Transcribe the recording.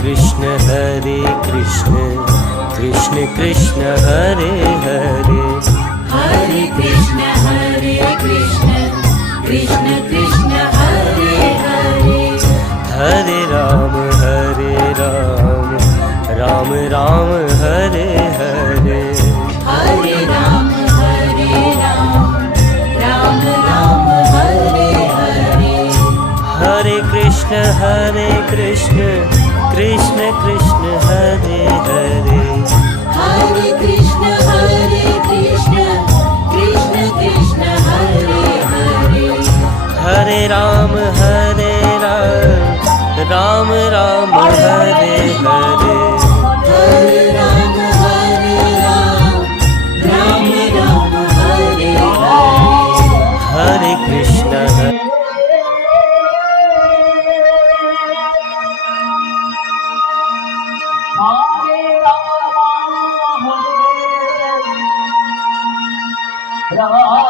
Krishna Krishna Krishna Hare Hare, Hare Krishna Krishna Krishna Hare Hare, Hare Ram Ram Ram Hare Hare, Hare Ram Ram Ram Hare Hare, Hare Krishna Krishna Krishna Hare Hare, Hare Krishna Krishna Krishna Hare Hare, Hare Ram Ram Ram Hare Hare, Hare Ram Ram Ram Hare Hare, Hare Krishna Hare Rama, Rama Rama,